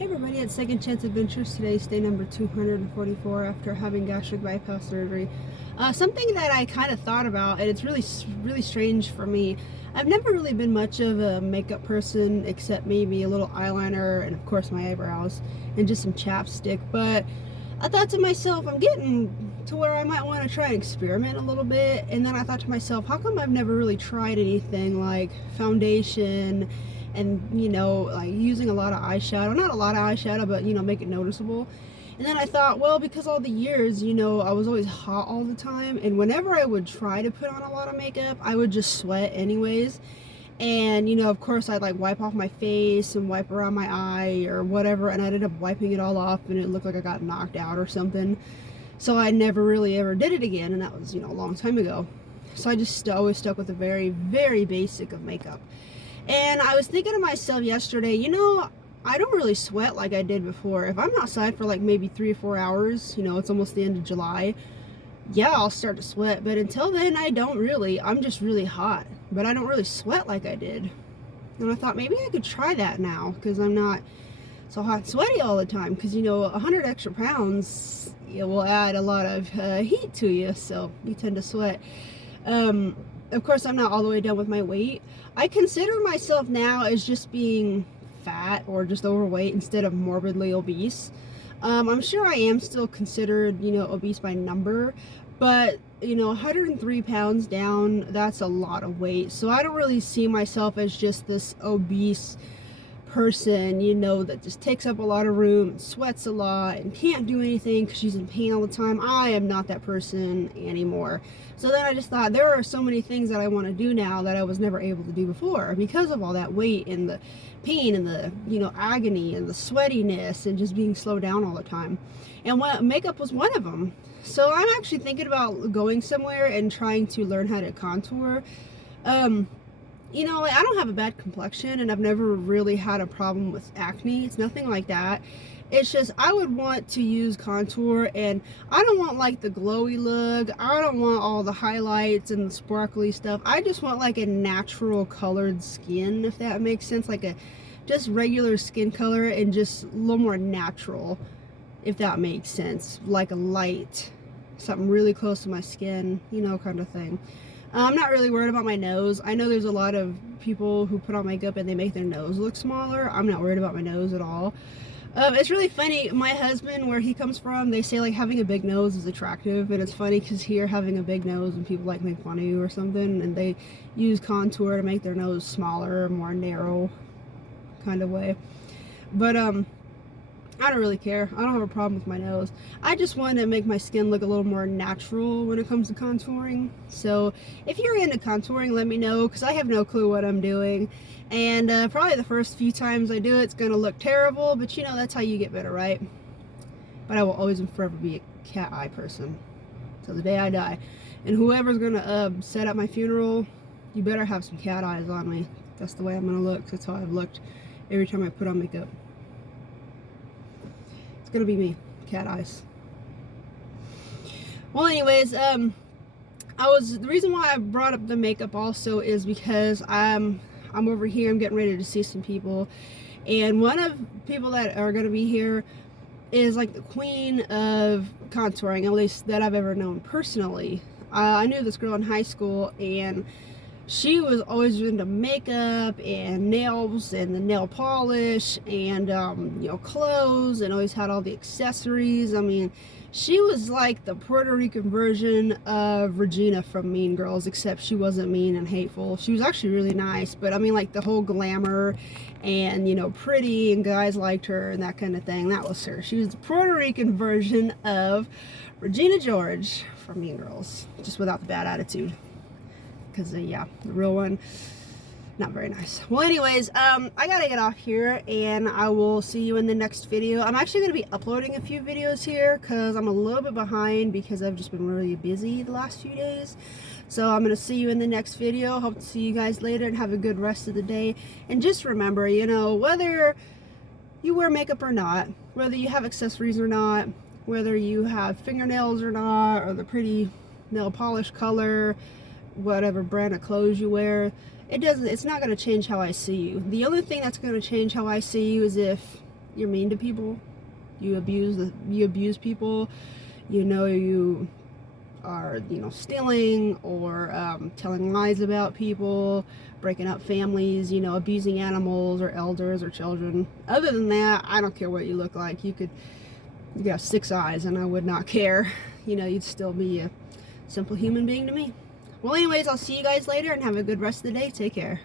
Hey everybody, it's Second Chance Adventures. Today's day number 244 after having gastric bypass surgery. Something that I kind of thought about, and it's really strange for me. I've never really been much of a makeup person, except maybe a little eyeliner and of course my eyebrows and just some chapstick. But I thought to myself, I'm getting to where I might want to try and experiment a little bit. And then I thought to myself, how come I've never really tried anything like foundation and like using a lot of eyeshadow, not a lot of eyeshadow, but make it noticeable. And then I thought, well, because all the years I was always hot all the time, and whenever I would try to put on a lot of makeup, I would just sweat anyways. And of course I'd like wipe off my face and wipe around my eye or whatever, and I ended up wiping it all off and it looked like I got knocked out or something. So I never really ever did it again, and that was a long time ago. So I just always stuck with a very, very basic of makeup. And I was thinking to myself yesterday, I don't really sweat like I did before. If I'm outside for like maybe 3 or 4 hours, it's almost the end of July, yeah, I'll start to sweat. But until then, I don't really. I'm just really hot. But I don't really sweat like I did. And I thought maybe I could try that now, because I'm not so hot and sweaty all the time. Because, 100 extra pounds will add a lot of heat to you, so you tend to sweat. Of course, I'm not all the way done with my weight. I consider myself now as just being fat or just overweight instead of morbidly obese. I'm sure I am still considered, obese by number, but 103 pounds down, that's a lot of weight. So I don't really see myself as just this obese person, that just takes up a lot of room and sweats a lot and can't do anything because she's in pain all the time. I am not that person anymore. So then I just thought, there are so many things that I want to do now that I was never able to do before because of all that weight and the pain and the agony and the sweatiness and just being slowed down all the time. And makeup was one of them. So I'm actually thinking about going somewhere and trying to learn how to contour. I don't have a bad complexion, and I've never really had a problem with acne. It's nothing like that. It's just I would want to use contour, and I don't want like the glowy look. I don't want all the highlights and the sparkly stuff. I just want like a natural colored skin, if that makes sense, like a just regular skin color and just a little more natural, if that makes sense, like a light, something really close to my skin, kind of thing. I'm not really worried about my nose. I know there's a lot of people who put on makeup and they make their nose look smaller. I'm not worried about my nose at all. It's really funny. My husband, where he comes from, they say like having a big nose is attractive, and it's funny because here having a big nose and people like make fun of you or something, and they use contour to make their nose smaller, more narrow kind of way. But I don't really care. I don't have a problem with my nose. I just want to make my skin look a little more natural when it comes to contouring. So if you're into contouring, let me know, because I have no clue what I'm doing. And probably the first few times I do it, it's going to look terrible, but that's how you get better, right? But I will always and forever be a cat eye person till the day I die. And whoever's going to set up my funeral, you better have some cat eyes on me. That's the way I'm going to look. That's how I've looked every time I put on makeup. Gonna be me, cat eyes. Well, anyways, the reason why I brought up the makeup also is because I'm over here, I'm getting ready to see some people, and one of the people that are gonna be here is like the queen of contouring, at least that I've ever known personally. I knew this girl in high school, and she was always into makeup and nails and the nail polish and clothes, and always had all the accessories. I mean, she was like the Puerto Rican version of Regina from Mean Girls, except she wasn't mean and hateful. She was actually really nice, but I mean, like the whole glamour and pretty, and guys liked her and that kind of thing, that was her. She was the Puerto Rican version of Regina George from Mean Girls, just without the bad attitude. Because yeah, the real one, not very nice. Well, anyways, I gotta get off here, and I will see you in the next video. I'm actually gonna be uploading a few videos here because I'm a little bit behind because I've just been really busy the last few days. So I'm gonna see you in the next video. Hope to see you guys later, and have a good rest of the day. And just remember, whether you wear makeup or not, whether you have accessories or not, whether you have fingernails or not, or the pretty nail polish color, whatever brand of clothes you wear, it's not going to change how I see you. The only thing that's going to change how I see you is if you're mean to people, you abuse people, you know you are, stealing or telling lies about people, breaking up families, abusing animals or elders or children. Other than that, I don't care what you look like. You got 6 eyes and I would not care. You'd still be a simple human being to me. Well, anyways, I'll see you guys later and have a good rest of the day. Take care.